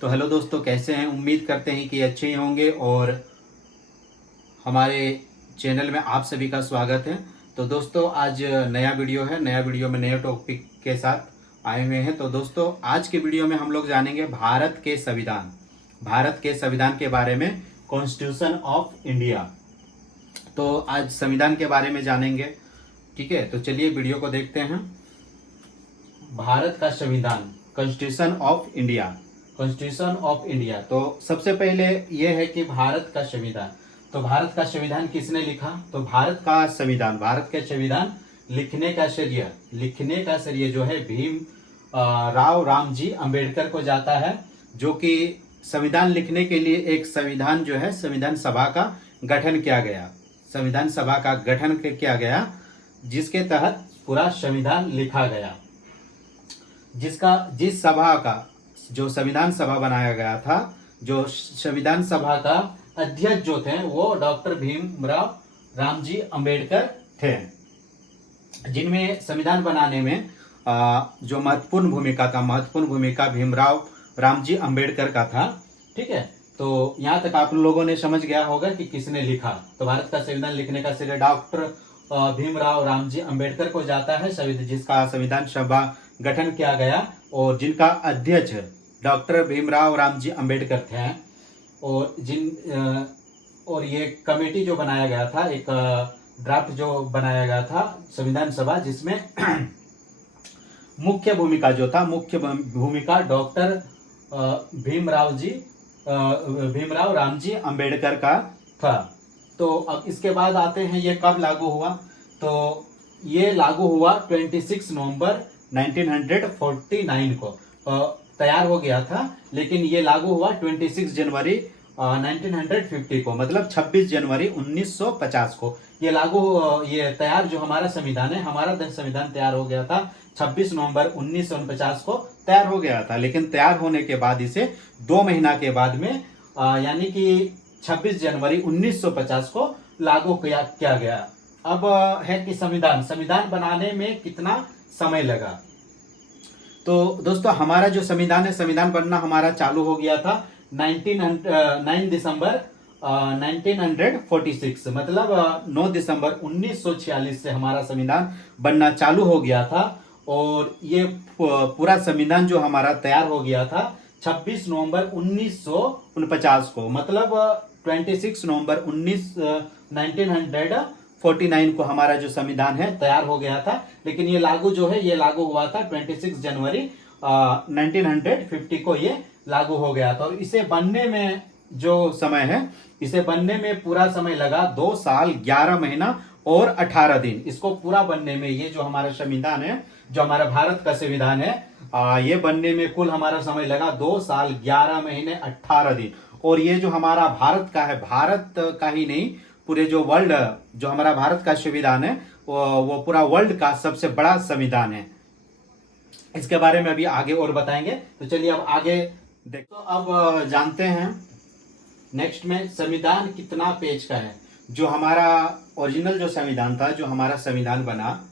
तो हेलो दोस्तों, कैसे हैं? उम्मीद करते हैं कि अच्छे ही होंगे और हमारे चैनल में आप सभी का स्वागत है। तो दोस्तों, आज नया वीडियो है। नया वीडियो में नए टॉपिक के साथ आए हुए हैं। तो दोस्तों, आज के वीडियो में हम लोग जानेंगे भारत के संविधान के बारे में, कॉन्स्टिट्यूशन ऑफ इंडिया। तो आज संविधान के बारे में जानेंगे। ठीक है, तो चलिए वीडियो को देखते हैं। भारत का संविधान, कॉन्स्टिट्यूशन ऑफ इंडिया। तो सबसे पहले यह है कि भारत का संविधान, तो भारत का संविधान किसने लिखा? तो भारत के संविधान लिखने का श्रेय जो है भीम राव रामजी अंबेडकर को जाता है, जो कि संविधान लिखने के लिए एक संविधान जो है संविधान सभा का गठन किया गया, जिसके तहत पूरा संविधान लिखा गया। जिस सभा का जो संविधान सभा बनाया गया था, जो संविधान सभा का अध्यक्ष जो थे वो डॉक्टर भीमराव रामजी अंबेडकर थे, जिनमें संविधान बनाने में जो महत्वपूर्ण भूमिका भीमराव रामजी अंबेडकर का था। ठीक है, तो यहाँ तक आप लोगों ने समझ गया होगा कि किसने लिखा। तो भारत का संविधान लिखने का श्रेय डॉक्टर भीमराव रामजी अंबेडकर को जाता है, जिसका संविधान सभा गठन किया गया और जिनका अध्यक्ष डॉक्टर भीमराव रामजी अंबेडकर थे। और ये कमेटी जो बनाया गया था, एक ड्राफ्ट जो बनाया गया था संविधान सभा, जिसमें मुख्य भूमिका डॉक्टर भीमराव रामजी अंबेडकर का था। तो अब इसके बाद आते हैं, ये कब लागू हुआ? तो ये लागू हुआ 26 नवंबर 1949 को तैयार हो गया था, लेकिन ये लागू हुआ 26 जनवरी 1950 को, मतलब 26 जनवरी 1950 को ये तैयार जो हमारा संविधान है, हमारा संविधान तैयार हो गया था 26 नवंबर 1949 को तैयार हो गया था। लेकिन तैयार होने के बाद इसे 2 महीना के बाद में यानी कि 26 जनवरी 1950 को लागू किया गया। अब है कि संविधान बनाने में कितना समय लगा? तो दोस्तों, हमारा जो संविधान बनना हमारा चालू हो गया था 9 दिसंबर 1946, मतलब 9 दिसंबर 1946 से हमारा संविधान बनना चालू हो गया था। और ये पूरा संविधान जो हमारा तैयार हो गया था 26 नवंबर 1949 को, मतलब 26 नवंबर 1949 को हमारा जो संविधान है तैयार हो गया था। लेकिन ये लागू हुआ था 26 जनवरी 1950 को ये लागू हो गया था। और इसे बनने में जो समय है, इसे बनने में पूरा समय लगा 2 साल 11 महीना और 18 दिन। इसको पूरा बनने में, ये जो हमारा संविधान है, जो हमारा भारत का संविधान है, ये बनने में कुल हमारा समय लगा 2 साल 11 महीने 18 दिन। और ये जो हमारा भारत का है, भारत का ही नहीं, पूरे जो वर्ल्ड, जो हमारा भारत का संविधान है वो पूरा वर्ल्ड का सबसे बड़ा संविधान है। इसके बारे में अभी आगे और बताएंगे। तो चलिए अब आगे देखो। अब जानते हैं नेक्स्ट में संविधान कितना पेज का है। जो हमारा ओरिजिनल जो संविधान था, जो हमारा संविधान बना,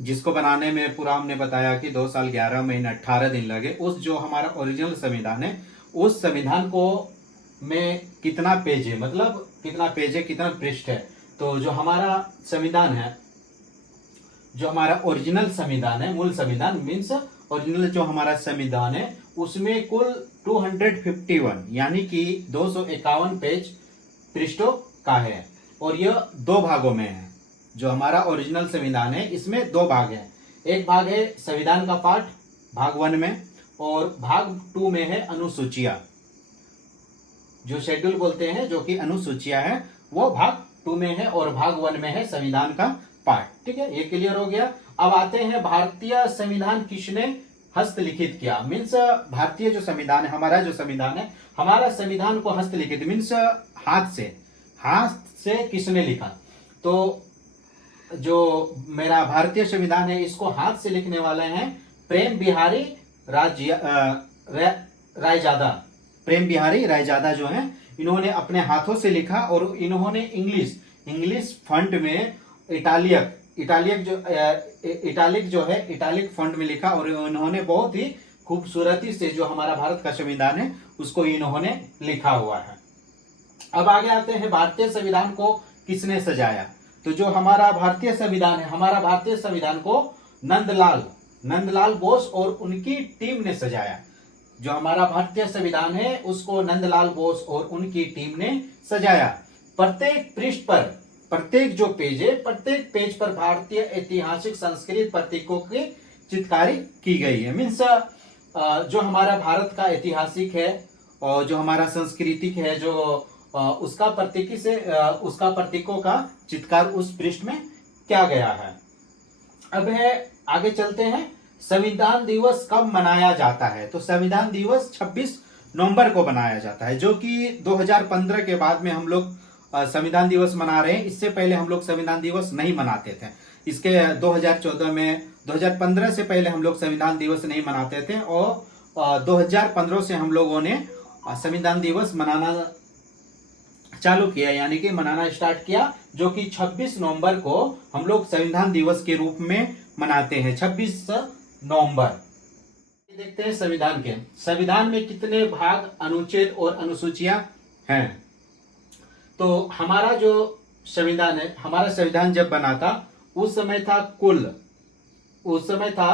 जिसको बनाने में पूरा हमने बताया कि 2 साल 11 महीने 18 दिन लगे, उस जो हमारा ओरिजिनल संविधान है, उस संविधान को में कितना पेज है, मतलब कितना पेज है, कितना पृष्ठ है। तो जो हमारा संविधान है, जो हमारा ओरिजिनल संविधान है, मूल संविधान मीन्स ओरिजिनल जो हमारा संविधान है, उसमें कुल 251 यानी कि 251 पेज पृष्ठों का है। और यह 2 भागों में है। जो हमारा ओरिजिनल संविधान है, इसमें 2 भाग है। एक भाग है संविधान का पाठ, भाग 1 में, और भाग 2 में है अनुसूचियां, जो शेड्यूल बोलते हैं, जो कि अनुसूचियां है, वो भाग 2 में है, और भाग 1 में है संविधान का पाठ। ठीक है, ये क्लियर हो गया। अब आते हैं, भारतीय संविधान किसने हस्तलिखित किया? मीन्स भारतीय जो संविधान है, हमारा जो संविधान है, हमारा संविधान को हस्तलिखित मीन्स हाथ से किसने लिखा? तो जो मेरा भारतीय संविधान है, इसको हाथ से लिखने वाले हैं प्रेम बिहारी रायजादा जो हैं, इन्होंने अपने हाथों से लिखा। और इन्होंने इंग्लिश फॉन्ट में इटालिक फॉन्ट में लिखा। और इन्होंने बहुत ही खूबसूरती से जो हमारा भारत का संविधान है उसको इन्होंने लिखा हुआ है। अब आगे आते हैं, भारतीय संविधान को किसने सजाया? तो जो हमारा भारतीय संविधान है, हमारा भारतीय संविधान को नंदलाल बोस और उनकी टीम ने सजाया। जो हमारा भारतीय संविधान है उसको नंदलाल बोस और उनकी टीम ने सजाया। प्रत्येक पृष्ठ पर, प्रत्येक जो पेज है, प्रत्येक पेज पर भारतीय ऐतिहासिक संस्कृत प्रतीकों की चित्रकारी की गई है। मीन्स जो हमारा भारत का ऐतिहासिक है और जो हमारा सांस्कृतिक है, जो उसका प्रतीकी से उसका प्रतीकों का चित्कार उस पृष्ठ में किया गया है। अब है आगे चलते हैं, संविधान दिवस कब मनाया जाता है? तो संविधान दिवस 26 नवंबर को मनाया जाता है, जो कि 2015 के बाद में हम लोग संविधान दिवस मना रहे हैं। इससे पहले हम लोग संविधान दिवस नहीं मनाते थे। इसके 2014 में, 2015 से पहले हम लोग संविधान दिवस नहीं मनाते थे और 2015 से हम लोगों ने संविधान दिवस मनाना चालू किया, यानी कि मनाना स्टार्ट किया, जो कि 26 नवंबर को हम लोग संविधान दिवस के रूप में मनाते हैं। 26 नवंबर। देखते हैं संविधान में कितने भाग, अनुच्छेद और अनुसूचियां हैं। तो हमारा जो संविधान है, हमारा संविधान जब बना था उस समय था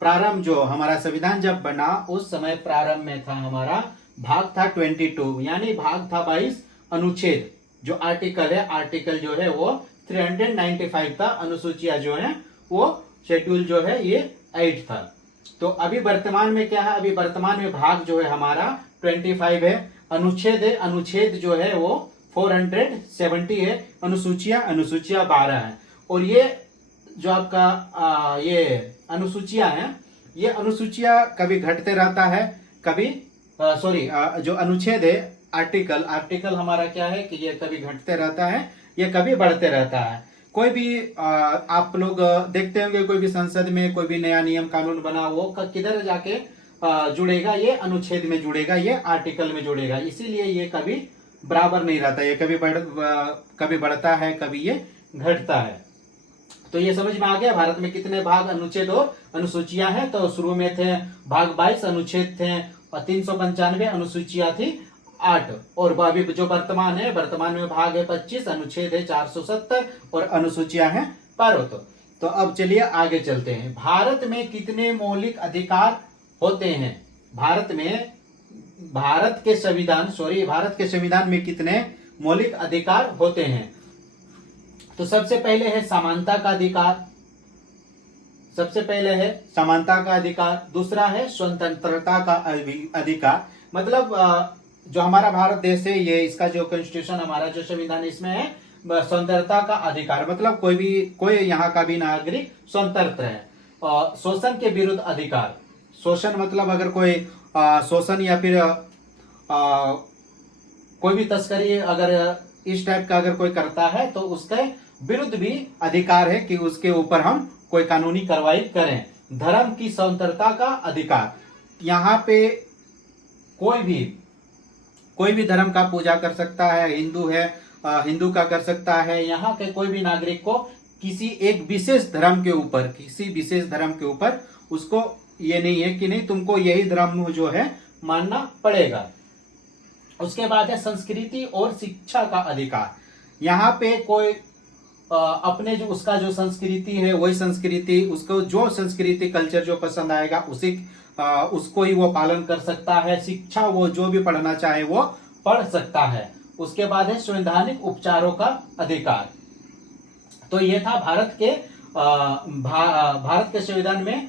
प्रारंभ, जो हमारा संविधान जब बना उस समय प्रारंभ में था हमारा भाग था 22, यानी भाग था 22। अनुच्छेद जो आर्टिकल है, आर्टिकल जो है वो 395 था। अनुसूचियां जो है वो शेड्यूल जो है ये 8 था। तो अभी वर्तमान में क्या है? अभी वर्तमान में भाग जो है हमारा 25 है। अनुच्छेद है, अनुच्छेद जो है वो 470 है। अनुसूचियां 12 है। और ये जो आपका ये अनुसूचियां हैं, ये अनुसूचियां कभी घटते रहता है, कभी जो अनुच्छेद है, आर्टिकल हमारा क्या है कि ये कभी घटते रहता है, ये कभी बढ़ते रहता है। कोई भी आप लोग देखते होंगे, कोई भी संसद में कोई भी नया नियम कानून बना, वो किधर जाके जुड़ेगा? ये अनुच्छेद में जुड़ेगा, ये आर्टिकल में जुड़ेगा। इसीलिए ये कभी बराबर नहीं रहता, ये कभी बढ़ता है, कभी ये घटता है। तो ये समझ में आ गया भारत में कितने भाग, अनुच्छेद और अनुसूचियां हैं। तो शुरू में थे भाग 22, अनुच्छेद थे और 395, अनुसूचियां थी 8। और अभी जो वर्तमान में भाग है 25, अनुच्छेद है 470 और अनुसूचियां हैं 12। तो अब चलिए आगे चलते हैं। भारत में कितने मौलिक अधिकार होते हैं? भारत के संविधान में कितने मौलिक अधिकार होते हैं? तो सबसे पहले है समानता का अधिकार, दूसरा है स्वतंत्रता का अधिकार। मतलब जो हमारा भारत देश है, ये इसका जो कॉन्स्टिट्यूशन, हमारा जो संविधान, इसमें है स्वतंत्रता का अधिकार, मतलब कोई यहाँ का भी नागरिक स्वतंत्र है। और शोषण के विरुद्ध अधिकार, शोषण मतलब अगर कोई शोषण या फिर कोई भी तस्करी अगर इस टाइप का अगर कोई करता है तो उसके विरुद्ध भी अधिकार है कि उसके ऊपर हम कोई कानूनी कार्रवाई करें। धर्म की स्वतंत्रता का अधिकार, यहाँ पे कोई भी धर्म का पूजा कर सकता है। हिंदू है, हिंदू का कर सकता है। यहाँ के कोई भी नागरिक को किसी विशेष धर्म के ऊपर उसको ये नहीं है कि नहीं तुमको यही धर्म जो है मानना पड़ेगा। उसके बाद है संस्कृति और शिक्षा का अधिकार। यहाँ पे कोई अपने जो उसका जो संस्कृति है, वही संस्कृति, उसको जो संस्कृति कल्चर जो पसंद आएगा उसको ही वो पालन कर सकता है। शिक्षा वो जो भी पढ़ना चाहे वो पढ़ सकता है। उसके बाद है संवैधानिक उपचारों का अधिकार। तो ये था भारत के संविधान में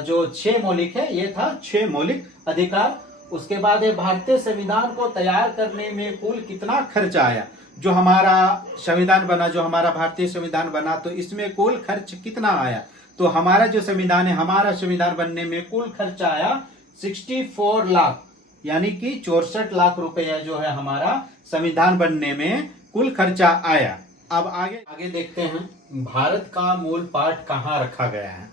जो 6 मौलिक है, ये था 6 मौलिक अधिकार। उसके बाद है भारतीय संविधान को तैयार करने में कुल कितना खर्चा आया? जो हमारा संविधान बना, जो हमारा भारतीय संविधान बना, तो इसमें कुल खर्च कितना आया? तो हमारा जो संविधान है, हमारा संविधान बनने में कुल खर्चा आया 64 लाख, यानी कि 64 लाख रुपया जो है हमारा संविधान बनने में कुल खर्चा आया। अब आगे देखते हैं, भारत का मूल पाठ कहाँ रखा गया है?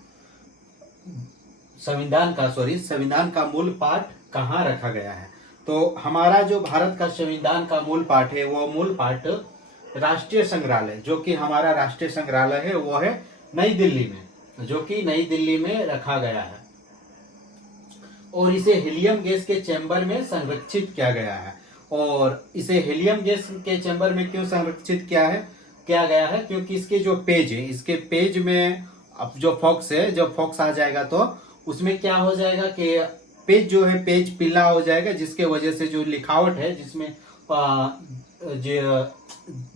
संविधान का मूल पाठ कहाँ रखा गया है? तो हमारा जो भारत का संविधान का मूल पाठ है, वो मूल पाठ राष्ट्रीय संग्रहालय, जो कि हमारा राष्ट्रीय संग्रहालय है, वो है नई दिल्ली में, जो कि नई दिल्ली में रखा गया है। और इसे हीलियम गैस के चैम्बर में संरक्षित किया गया है। और इसे हीलियम गैस के चैम्बर में क्यों संरक्षित किया गया है, क्योंकि इसके जो पेज है, इसके पेज में अब जो फॉक्स है, जब फॉक्स आ जाएगा तो उसमें क्या हो जाएगा कि पेज जो है, पेज पीला हो जाएगा, जिसके वजह से जो लिखावट है, जिसमें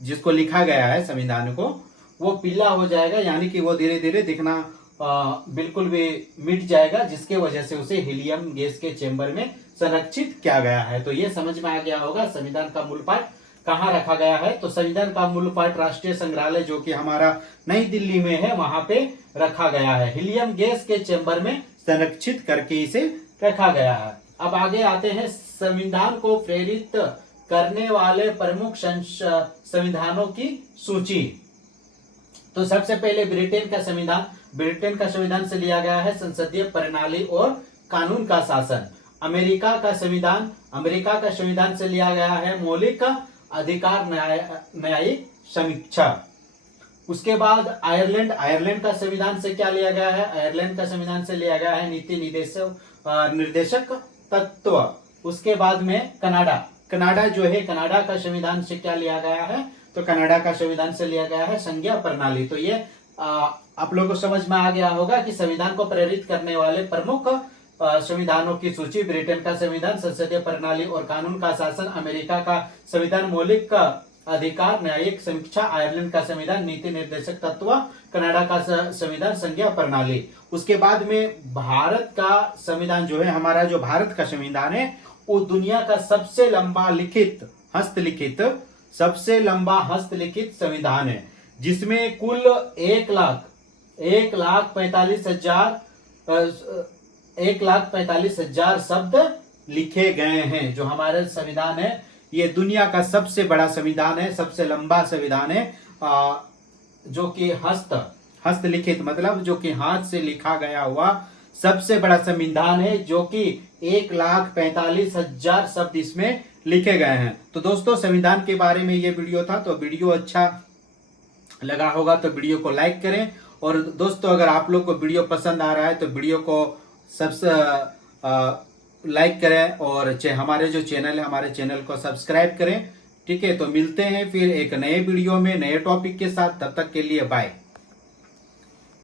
जिसको लिखा गया है संविधान को, वो पीला हो जाएगा, यानी कि वो धीरे धीरे दिखना बिल्कुल भी मिट जाएगा, जिसके वजह से उसे हीलियम गैस के चैम्बर में संरक्षित किया गया है। तो ये समझ में आ गया होगा संविधान का मूल पाठ कहाँ रखा गया है। तो संविधान का मूल पाठ राष्ट्रीय संग्रहालय जो कि हमारा नई दिल्ली में है, वहां पे रखा गया है। हीलियम गैस के चैम्बर में संरक्षित करके इसे रखा गया है। अब आगे आते हैं संविधान को प्रेरित करने वाले प्रमुख संविधानों की सूची। तो सबसे पहले ब्रिटेन का संविधान से लिया गया है संसदीय प्रणाली और कानून का शासन। अमेरिका का संविधान से लिया गया है मौलिक अधिकार न्यायिक समीक्षा। उसके बाद आयरलैंड का संविधान से क्या लिया गया है, आयरलैंड का संविधान से लिया गया है नीति निर्देशक तत्व। उसके बाद में कनाडा जो है, कनाडा का संविधान से क्या लिया गया है, तो कनाडा का संविधान से लिया गया है संघीय प्रणाली। तो ये आप लोगों को समझ में आ गया होगा कि संविधान को प्रेरित करने वाले प्रमुख संविधानों की सूची। ब्रिटेन का संविधान संसदीय प्रणाली और कानून का शासन, अमेरिका का संविधान मौलिक अधिकार न्यायिक समीक्षा, आयरलैंड का संविधान नीति निर्देशक तत्व, कनाडा का संविधान संघीय प्रणाली। उसके बाद में भारत का संविधान जो है, हमारा जो भारत का संविधान है, वो दुनिया का सबसे लंबा हस्तलिखित संविधान है, जिसमें कुल 1,45,000 शब्द लिखे गए हैं। जो हमारे संविधान है, ये दुनिया का सबसे बड़ा संविधान है, सबसे लंबा संविधान है, जो कि हस्तलिखित मतलब जो कि हाथ से लिखा गया हुआ सबसे बड़ा संविधान है, जो कि 1,45,000 शब्द इसमें लिखे गए हैं। तो दोस्तों, संविधान के बारे में ये वीडियो था। तो वीडियो अच्छा लगा होगा तो वीडियो को लाइक करें। और दोस्तों, अगर आप लोग को वीडियो पसंद आ रहा है तो वीडियो को सबसे लाइक करें, और हमारे जो चैनल है, हमारे चैनल को सब्सक्राइब करें। ठीक है, तो मिलते हैं फिर एक नए वीडियो में नए टॉपिक के साथ। तब तक के लिए बाय।